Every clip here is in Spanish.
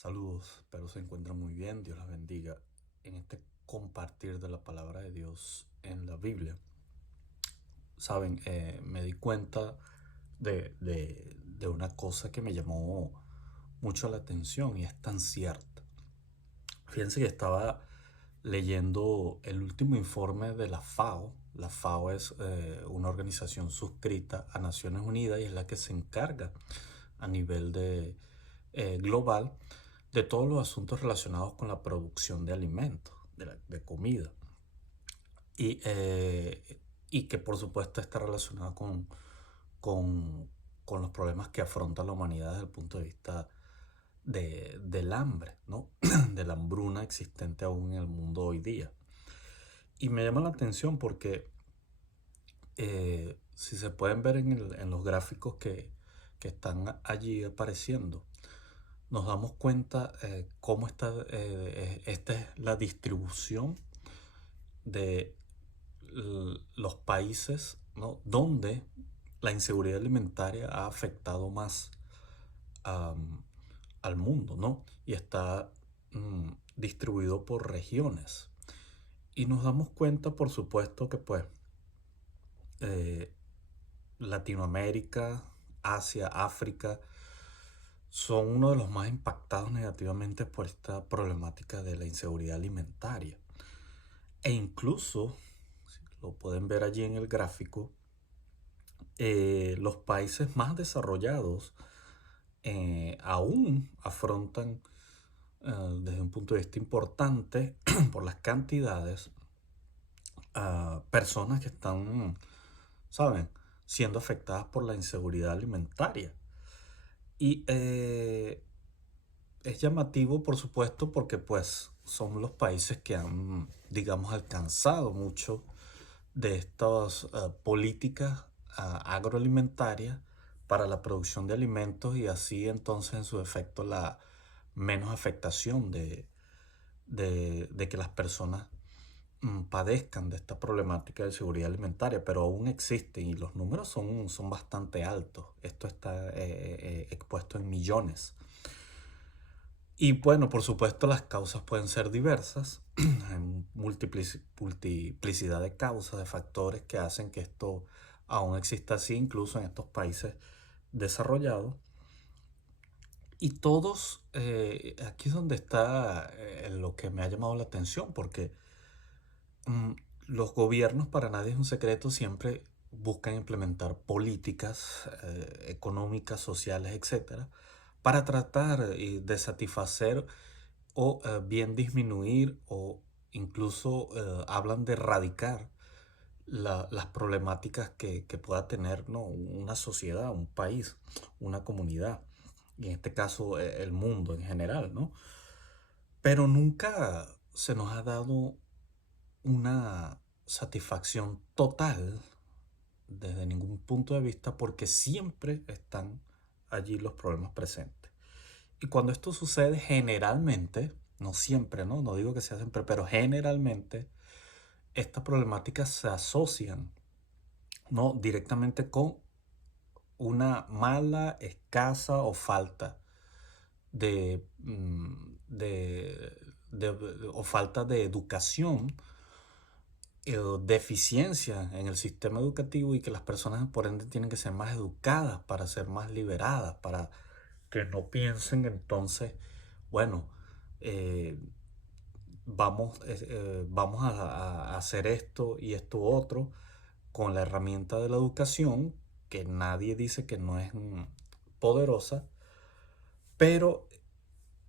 Saludos, espero se encuentren muy bien, Dios las bendiga. En este compartir de la palabra de Dios en la Biblia, saben, me di cuenta de una cosa que me llamó mucho la atención y es tan cierta. Fíjense que estaba leyendo el último informe de la FAO. La FAO es una organización suscrita a Naciones Unidas y es la que se encarga a nivel global de todos los asuntos relacionados con la producción de alimentos, de comida. Y, eh, y que por supuesto está relacionado con, con los problemas que afronta la humanidad desde el punto de vista del hambre, ¿no? De la hambruna existente aún en el mundo hoy día. Y me llama la atención porque si se pueden ver en los gráficos que están allí apareciendo, nos damos cuenta cómo esta es la distribución de los países, ¿no? Donde la inseguridad alimentaria ha afectado más am, al mundo, ¿no? Y está distribuido por regiones. Y nos damos cuenta, por supuesto, que pues eh, Latinoamérica, Asia, África son uno de los más impactados negativamente por esta problemática de la inseguridad alimentaria. E incluso, si lo pueden ver allí en el gráfico, los países más desarrollados aún afrontan desde un punto de vista importante por las cantidades a personas que están, ¿saben?, siendo afectadas por la inseguridad alimentaria. Y es llamativo, por supuesto, porque pues son los países que han, digamos, alcanzado mucho de estas políticas agroalimentarias para la producción de alimentos y así entonces en su efecto la menos afectación de que las personas padezcan de esta problemática de seguridad alimentaria, pero aún existen y los números son bastante altos. Esto está expuesto en millones. Y bueno, por supuesto las causas pueden ser diversas. Hay multiplicidad de causas, de factores que hacen que esto aún exista así, incluso en estos países desarrollados. Y todos, aquí es donde está lo que me ha llamado la atención, porque mm, los gobiernos, para nadie es un secreto, siempre buscan implementar políticas económicas, sociales, etcétera, para tratar de satisfacer o bien disminuir o incluso hablan de erradicar las problemáticas que pueda tener, ¿no?, una sociedad, un país, una comunidad, y en este caso el mundo en general, ¿no? Pero nunca se nos ha dado una satisfacción total desde ningún punto de vista porque siempre están allí los problemas presentes. Y cuando esto sucede generalmente, no siempre, ¿no? No digo que sea siempre, pero generalmente estas problemáticas se asocian, ¿no?, directamente con una mala, escasa o falta o falta de educación o deficiencia en el sistema educativo y que las personas por ende tienen que ser más educadas para ser más liberadas, para que no piensen entonces, bueno, eh, vamos a hacer esto y esto otro con la herramienta de la educación, que nadie dice que no es poderosa, pero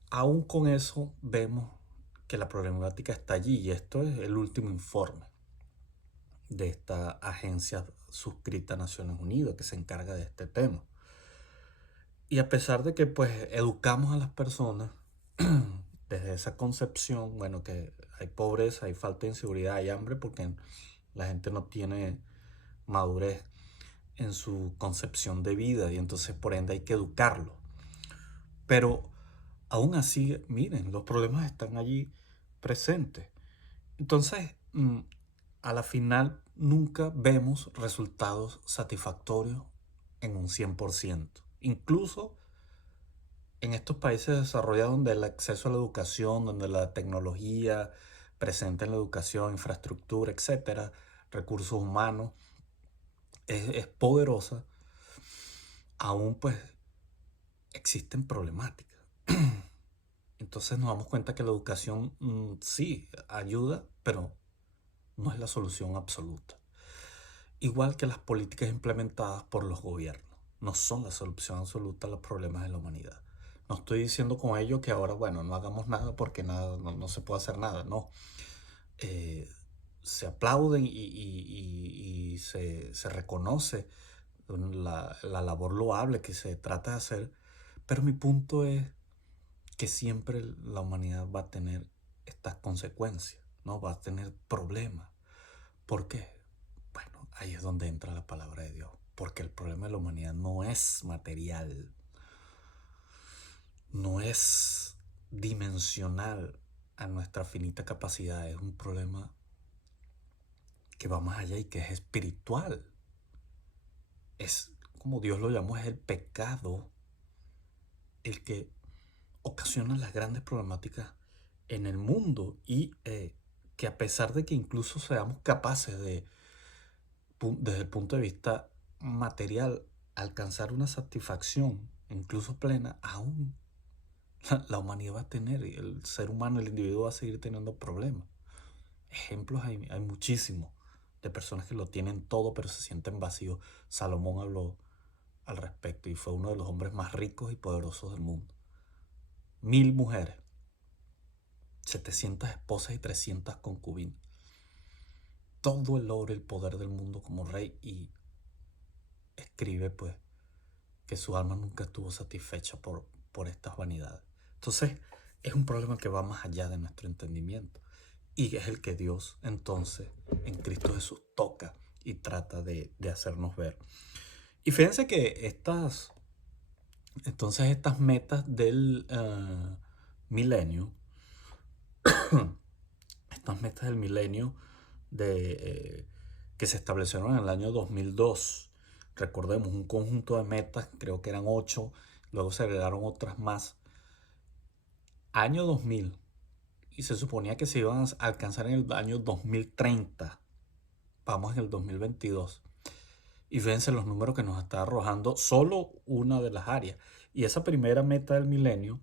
aún con eso vemos que la problemática está allí y esto es el último informe de esta agencia suscrita a Naciones Unidas que se encarga de este tema. Y a pesar de que pues educamos a las personas desde esa concepción, bueno, que hay pobreza, hay falta de inseguridad, hay hambre porque la gente no tiene madurez en su concepción de vida y entonces por ende hay que educarlo. Pero aún así, miren, los problemas están allí presentes. Entonces, a la final nunca vemos resultados satisfactorios en un 100%. Incluso en estos países desarrollados donde el acceso a la educación, donde la tecnología presente en la educación, infraestructura, etcétera, recursos humanos, es poderosa, aún pues existen problemáticas. Entonces nos damos cuenta que la educación sí ayuda, pero no es la solución absoluta. Igual que las políticas implementadas por los gobiernos, no son la solución absoluta a los problemas de la humanidad. No estoy diciendo con ello que ahora, bueno, no hagamos nada porque nada, no se puede hacer nada, no. Eh, Se aplauden y se reconoce la labor loable que se trata de hacer, pero mi punto es que siempre la humanidad va a tener estas consecuencias, ¿no? Va a tener problemas. ¿Por qué? Bueno, ahí es donde entra la palabra de Dios, porque el problema de la humanidad no es material, no es dimensional a nuestra finita capacidad, es un problema que va más allá y que es espiritual. Es como Dios lo llamó, es el pecado el que ocasiona las grandes problemáticas en el mundo y que a pesar de que incluso seamos capaces de, desde el punto de vista material, alcanzar una satisfacción, incluso plena, aún la humanidad va a tener, y el ser humano, el individuo va a seguir teniendo problemas. Ejemplos hay muchísimos de personas que lo tienen todo pero se sienten vacíos. Salomón habló al respecto y fue uno de los hombres más ricos y poderosos del mundo. 1000 mujeres, 700 esposas y 300 concubinas. Todo el oro y el poder del mundo como rey, y escribe pues que su alma nunca estuvo satisfecha por estas vanidades. Entonces es un problema que va más allá de nuestro entendimiento y es el que Dios entonces en Cristo Jesús toca y trata de hacernos ver. Y fíjense que estas metas del milenio, estas metas del milenio que se establecieron en el año 2002, recordemos, un conjunto de metas, creo que eran 8, luego se agregaron otras más, año 2000, y se suponía que se iban a alcanzar en el año 2030, vamos en el 2022, y fíjense los números que nos está arrojando solo una de las áreas, y esa primera meta del milenio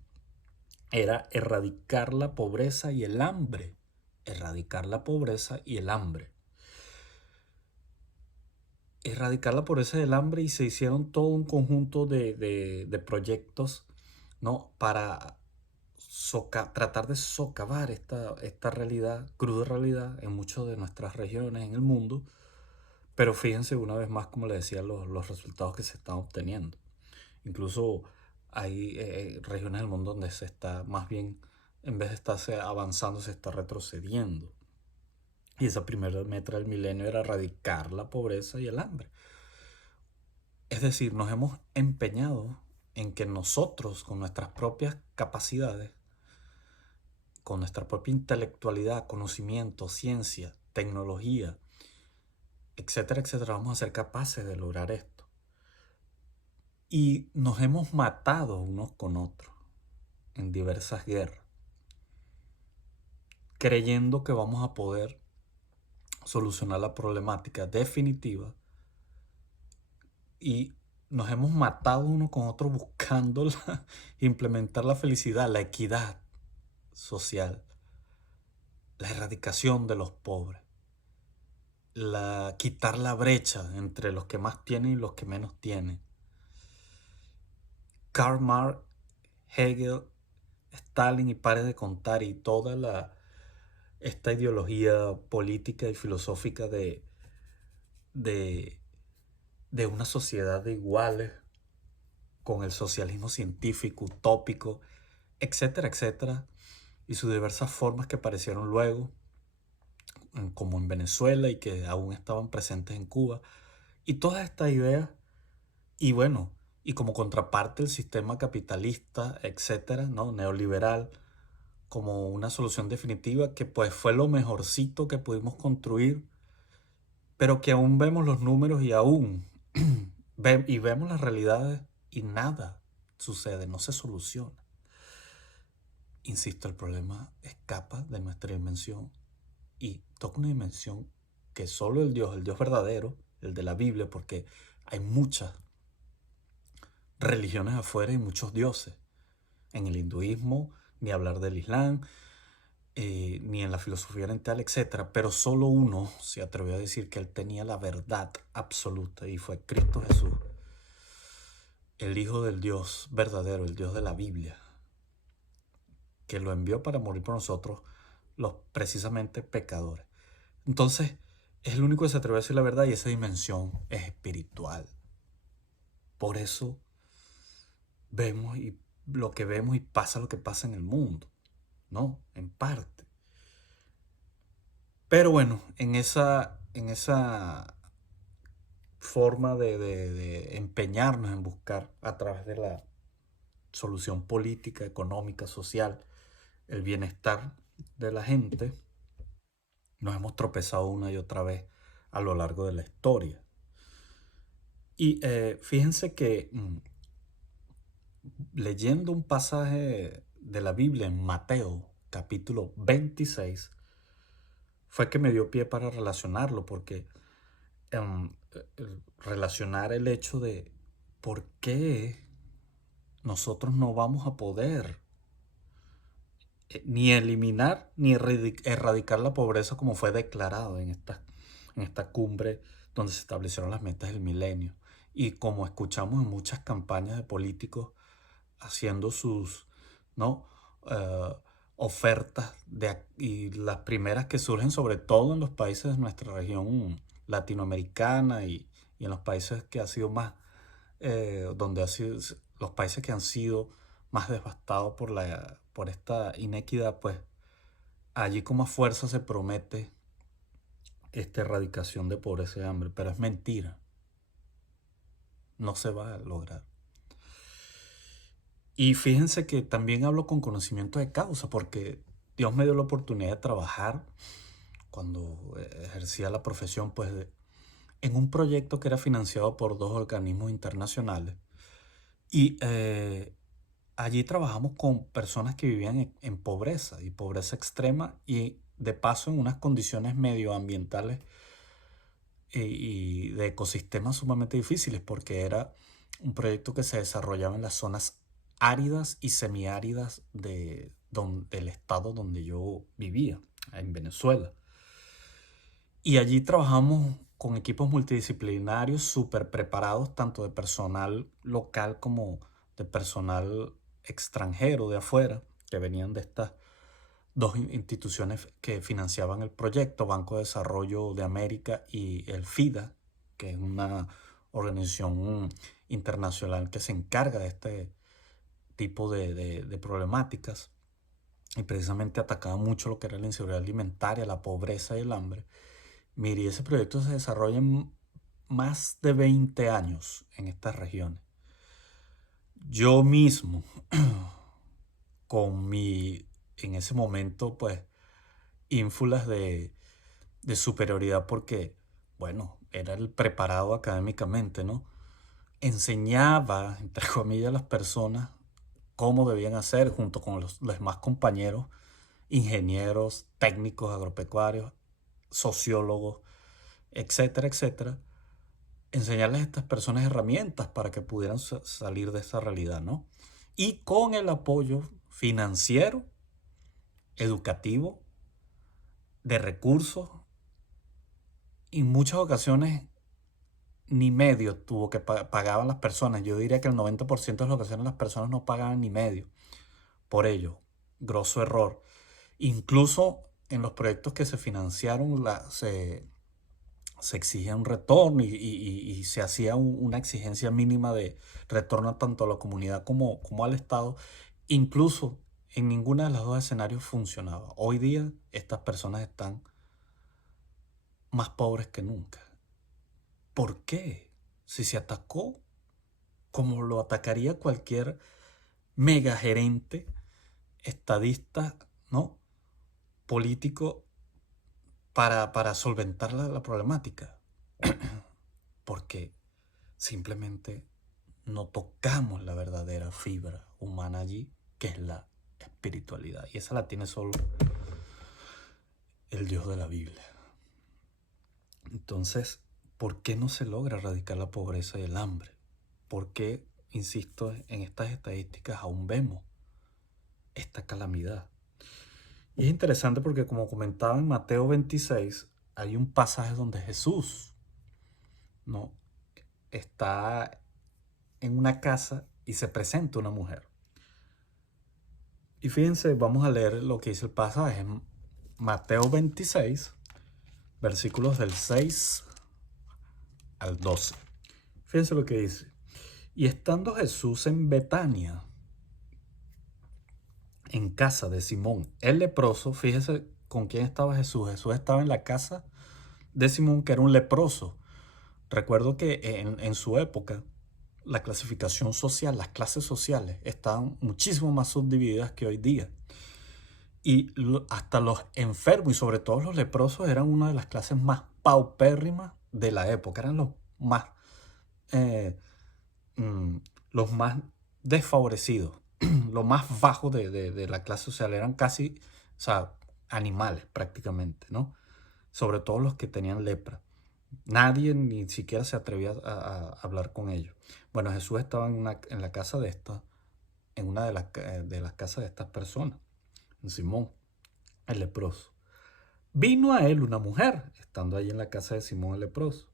era erradicar la pobreza y el hambre, erradicar la pobreza y el hambre. Erradicar la pobreza y el hambre, y se hicieron todo un conjunto de proyectos, ¿no? Para tratar de socavar esta realidad, cruda realidad en muchas de nuestras regiones en el mundo. Pero fíjense una vez más, como les decía, los resultados que se están obteniendo. Incluso hay regiones del mundo donde se está más bien, en vez de estarse avanzando, se está retrocediendo. Y esa primera meta del milenio era erradicar la pobreza y el hambre. Es decir, nos hemos empeñado en que nosotros, con nuestras propias capacidades, con nuestra propia intelectualidad, conocimiento, ciencia, tecnología, etcétera, etcétera, vamos a ser capaces de lograr esto. Y nos hemos matado unos con otros en diversas guerras, creyendo que vamos a poder solucionar la problemática definitiva, y nos hemos matado uno con otro buscando implementar la felicidad, la equidad social, la erradicación de los pobres, quitar la brecha entre los que más tienen y los que menos tienen. Karl Marx, Hegel, Stalin y pare de contar, y toda esta ideología política y filosófica de, de una sociedad de iguales, con el socialismo científico, utópico, etcétera, etcétera, y sus diversas formas que aparecieron luego, como en Venezuela y que aún estaban presentes en Cuba, y todas estas ideas, y bueno, y como contraparte el sistema capitalista, etcétera, ¿no? Neoliberal, como una solución definitiva que pues fue lo mejorcito que pudimos construir, pero que aún vemos los números y aún y vemos las realidades y nada, sucede, no se soluciona. Insisto, el problema escapa de nuestra dimensión y toca una dimensión que solo el Dios verdadero, el de la Biblia, porque hay muchas religiones afuera y muchos dioses. En el hinduismo, ni hablar del Islam, ni en la filosofía oriental, etcétera, pero solo uno se atrevió a decir que él tenía la verdad absoluta y fue Cristo Jesús, el Hijo del Dios verdadero, el Dios de la Biblia, que lo envió para morir por nosotros, los precisamente pecadores. Entonces, es el único que se atrevió a decir la verdad y esa dimensión es espiritual. Por eso vemos y lo que vemos y pasa lo que pasa en el mundo, ¿no? En parte. Pero bueno, en esa forma de empeñarnos en buscar a través de la solución política, económica, social, el bienestar de la gente, nos hemos tropezado una y otra vez a lo largo de la historia. Y fíjense que leyendo un pasaje de la Biblia en Mateo, capítulo 26, fue que me dio pie para relacionarlo, porque relacionar el hecho de por qué nosotros no vamos a poder ni eliminar ni erradicar la pobreza como fue declarado en esta cumbre donde se establecieron las metas del milenio. Y como escuchamos en muchas campañas de políticos haciendo sus, ¿no? Ofertas y las primeras que surgen sobre todo en los países de nuestra región latinoamericana y en los países que ha sido más, donde ha sido, los países que han sido más devastados por esta inequidad, pues allí como a fuerza se promete esta erradicación de pobreza y hambre, pero es mentira, no se va a lograr. Y fíjense que también hablo con conocimiento de causa, porque Dios me dio la oportunidad de trabajar cuando ejercía la profesión, pues en un proyecto que era financiado por 2 organismos internacionales. Y allí trabajamos con personas que vivían en pobreza y pobreza extrema y de paso en unas condiciones medioambientales y de ecosistemas sumamente difíciles, porque era un proyecto que se desarrollaba en las zonas áridas y semiáridas del estado donde yo vivía, en Venezuela. Y allí trabajamos con equipos multidisciplinarios súper preparados, tanto de personal local como de personal extranjero de afuera, que venían de estas dos instituciones que financiaban el proyecto, Banco de Desarrollo de América y el FIDA, que es una organización internacional que se encarga de este tipo de problemáticas y precisamente atacaba mucho lo que era la inseguridad alimentaria, la pobreza y el hambre. Mire, ese proyecto se desarrolla en más de 20 años en estas regiones. Yo mismo, con en ese momento, pues, ínfulas de superioridad porque, bueno, era el preparado académicamente, ¿no? Enseñaba, entre comillas, a las personas cómo debían hacer junto con los demás compañeros, ingenieros, técnicos agropecuarios, sociólogos, etcétera, etcétera, enseñarles a estas personas herramientas para que pudieran salir de esa realidad, ¿no? Y con el apoyo financiero, educativo, de recursos, y en muchas ocasiones ni medio tuvo que pagaban las personas. Yo diría que el 90% de las ocasiones las personas no pagaban ni medio. Por ello, grosso error. Incluso en los proyectos que se financiaron se exigía un retorno y se hacía una exigencia mínima de retorno tanto a la comunidad como al Estado. Incluso en ninguna de las dos escenarios funcionaba. Hoy día estas personas están más pobres que nunca. ¿Por qué? Si se atacó como lo atacaría cualquier mega gerente, estadista, ¿no? Político para solventar la problemática. Porque simplemente no tocamos la verdadera fibra humana allí, que es la espiritualidad. Y esa la tiene solo el Dios de la Biblia. Entonces, ¿por qué no se logra erradicar la pobreza y el hambre? ¿Por qué, insisto, en estas estadísticas aún vemos esta calamidad? Y es interesante porque, como comentaba en Mateo 26, hay un pasaje donde Jesús, ¿no?, está en una casa y se presenta una mujer. Y fíjense, vamos a leer lo que dice el pasaje en Mateo 26, versículos del 6 al 12. Fíjense lo que dice. Y estando Jesús en Betania, en casa de Simón el leproso, fíjese con quién estaba Jesús. Jesús estaba en la casa de Simón, que era un leproso. Recuerdo que en su época la clasificación social, las clases sociales, estaban muchísimo más subdivididas que hoy día. Y hasta los enfermos y sobre todo los leprosos eran una de las clases más paupérrimas de la época. Eran eh, mm, los más desfavorecidos, los más bajos de la clase social. Eran casi, o sea, animales prácticamente, ¿no? Sobre todo los que tenían lepra. Nadie ni siquiera se atrevía a hablar con ellos. Bueno, Jesús estaba en la casa de en una de las casas de estas personas, en Simón, el leproso. Vino a él una mujer, estando allí en la casa de Simón el leproso,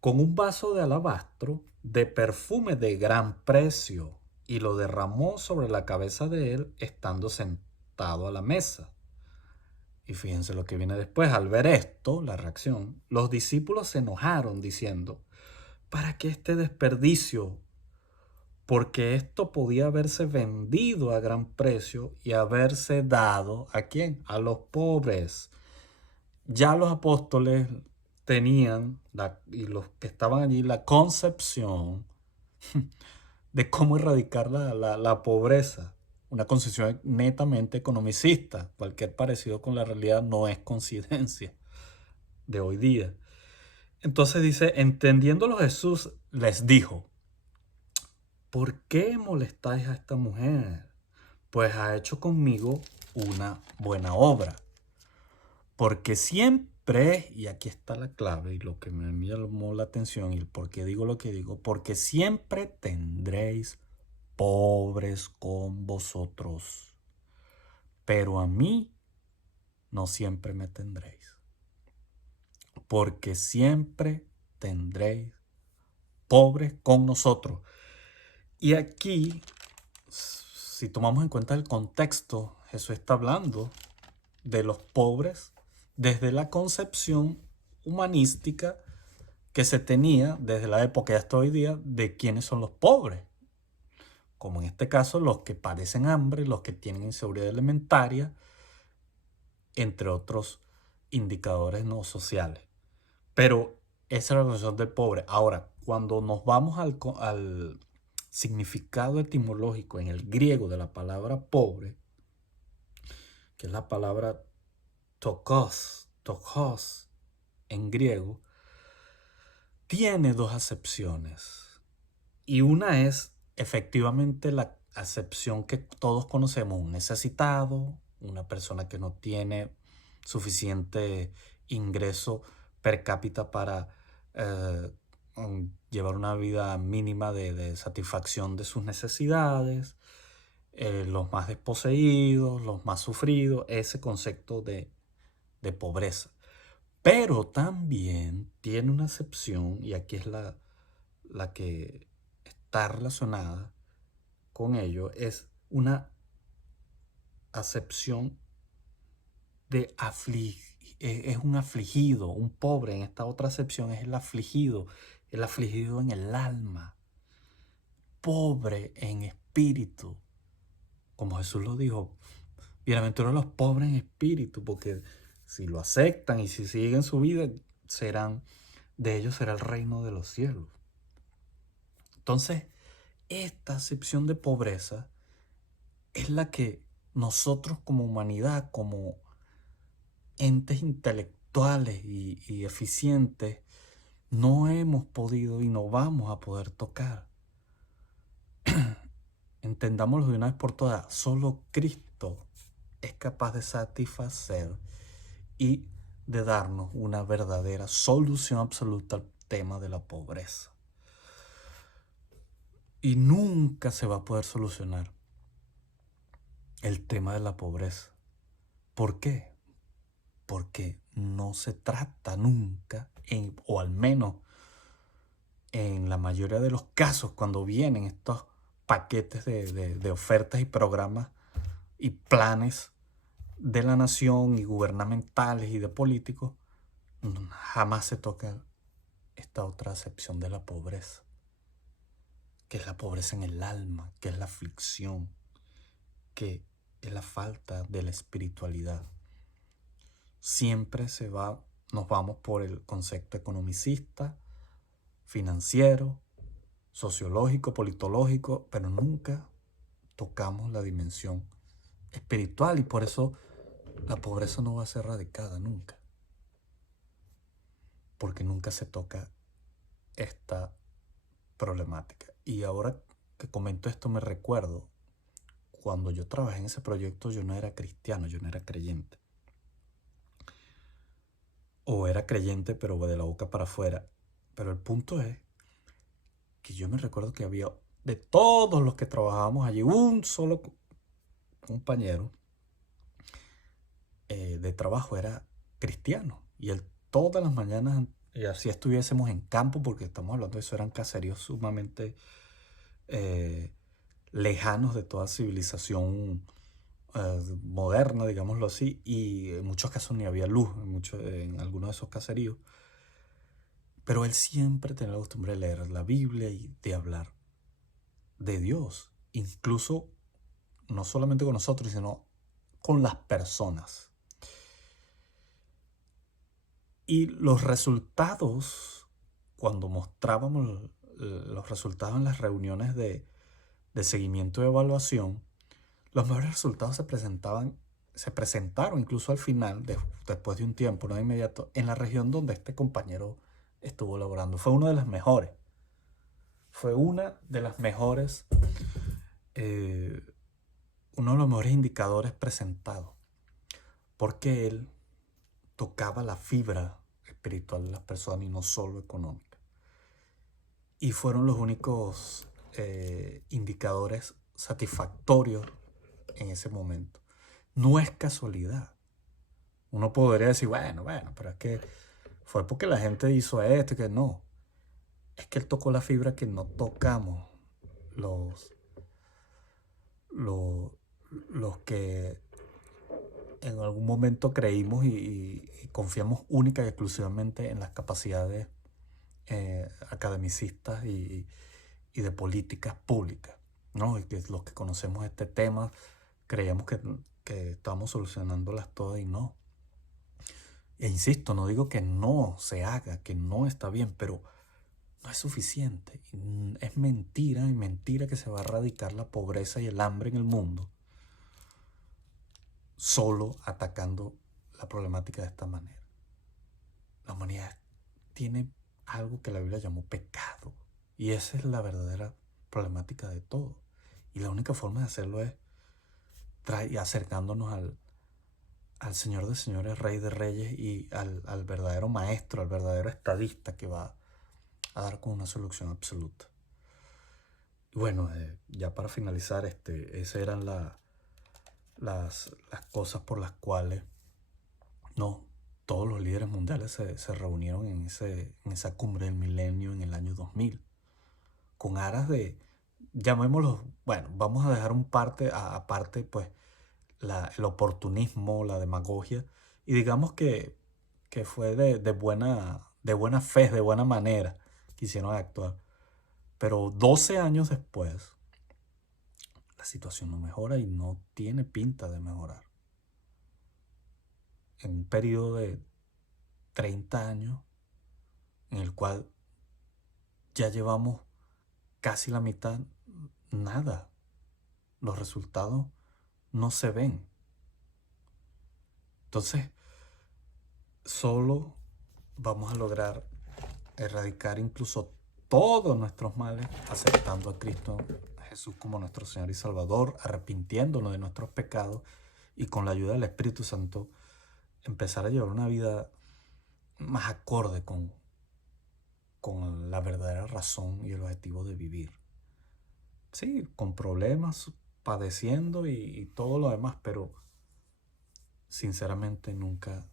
con un vaso de alabastro de perfume de gran precio, y lo derramó sobre la cabeza de él, estando sentado a la mesa. Y fíjense lo que viene después. Al ver esto, la reacción, los discípulos se enojaron diciendo: ¿para qué este desperdicio? Porque esto podía haberse vendido a gran precio y haberse dado ¿a quién? A los pobres. Ya los apóstoles tenían, y los que estaban allí, la concepción de cómo erradicar la pobreza. Una concepción netamente economicista. Cualquier parecido con la realidad no es coincidencia de hoy día. Entonces dice, entendiéndolo Jesús les dijo: ¿por qué molestáis a esta mujer? Pues ha hecho conmigo una buena obra. Porque siempre, y aquí está la clave y lo que me llamó la atención y el por qué digo lo que digo, porque siempre tendréis pobres con vosotros, pero a mí no siempre me tendréis. Porque siempre tendréis pobres con nosotros. Y aquí, si tomamos en cuenta el contexto, Jesús está hablando de los pobres desde la concepción humanística que se tenía desde la época hasta hoy día de quiénes son los pobres. Como en este caso, los que padecen hambre, los que tienen inseguridad alimentaria, entre otros indicadores no sociales. Pero esa es la concepción del pobre. Ahora, cuando nos vamos al significado etimológico en el griego de la palabra pobre, que es la palabra tokos en griego, tiene dos acepciones. Y una es efectivamente la acepción que todos conocemos: un necesitado, una persona que no tiene suficiente ingreso per cápita para llevar una vida mínima de satisfacción de sus necesidades, los más desposeídos, los más sufridos, ese concepto de pobreza. Pero también tiene una acepción, y aquí es la que está relacionada con ello, es una acepción de es un afligido, un pobre. En esta otra acepción es el afligido en el alma, pobre en espíritu. Como Jesús lo dijo, bienaventurados los pobres en espíritu, porque si lo aceptan y si siguen su vida, de ellos será el reino de los cielos. Entonces, esta acepción de pobreza es la que nosotros como humanidad, como entes intelectuales y eficientes, no hemos podido y no vamos a poder tocar. entendámoslo de una vez por todas, solo Cristo es capaz de satisfacer y de darnos una verdadera solución absoluta al tema de la pobreza. Y nunca se va a poder solucionar el tema de la pobreza. ¿Por qué? Porque no se trata nunca, o al menos en la mayoría de los casos, cuando vienen estos paquetes de ofertas y programas y planes de la nación y gubernamentales y de políticos, jamás se toca esta otra acepción de la pobreza, que es la pobreza en el alma, que es la aflicción, que es la falta de la espiritualidad. Siempre nos vamos por el concepto economicista, financiero, sociológico, politológico, pero nunca tocamos la dimensión espiritual, y por eso la pobreza no va a ser erradicada nunca, porque nunca se toca esta problemática. Y ahora que comento esto me recuerdo, cuando yo trabajé en ese proyecto yo no era cristiano, yo no era creyente. O era creyente pero de la boca para afuera. Pero el punto es que yo me recuerdo que había, de todos los que trabajábamos allí, un solo compañero de trabajo era cristiano. Y él todas las mañanas, y así estuviésemos en campo, porque estamos hablando de eso, eran caseríos sumamente lejanos de toda civilización moderna, digámoslo así, y en muchos casos ni había luz en algunos de esos caseríos. Pero él siempre tenía la costumbre de leer la Biblia y de hablar de Dios, incluso no solamente con nosotros, sino con las personas. Y los resultados, cuando mostrábamos los resultados en las reuniones de seguimiento y evaluación, los mejores resultados se presentaron incluso al final, después de un tiempo, no de inmediato, en la región donde este compañero estuvo laborando. Fue una de las mejores. Fue una de las mejores, uno de los mejores indicadores presentados, porque él tocaba la fibra espiritual de las personas y no solo económica. Y fueron los únicos indicadores satisfactorios en ese momento. No es casualidad. Uno podría decir, bueno, pero es que fue porque la gente hizo esto, que no. Es que él tocó la fibra que no tocamos los que en algún momento creímos y confiamos única y exclusivamente en las capacidades academicistas y de políticas públicas, ¿no? Y que los que conocemos este tema creíamos que estamos solucionándolas todas y no. E insisto, no digo que no se haga, que no está bien, pero no es suficiente. Es mentira y mentira que se va a erradicar la pobreza y el hambre en el mundo solo atacando la problemática de esta manera. La humanidad tiene algo que la Biblia llamó pecado, y esa es la verdadera problemática de todo. Y la única forma de hacerlo es acercándonos al Señor de señores, Rey de reyes, y al verdadero maestro, al verdadero estadista que va a dar con una solución absoluta. Y bueno, ya para finalizar, esas eran las cosas por las cuales todos los líderes mundiales se reunieron en esa cumbre del milenio en el año 2000, con aras de, llamémoslo, bueno, vamos a dejar aparte pues el oportunismo, la demagogia, y digamos que fue de buena fe, de buena manera, quisieron actuar. Pero 12 años después, la situación no mejora y no tiene pinta de mejorar. En un periodo de 30 años, en el cual ya llevamos casi la mitad, nada. Los resultados no se ven. Entonces, solo vamos a lograr erradicar incluso todos nuestros males aceptando a Cristo Jesús como nuestro Señor y Salvador, arrepintiéndonos de nuestros pecados y con la ayuda del Espíritu Santo empezar a llevar una vida más acorde con la verdadera razón y el objetivo de vivir. Sí, con problemas, padeciendo y todo lo demás, pero sinceramente nunca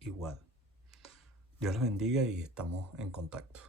igual. Dios les bendiga y estamos en contacto.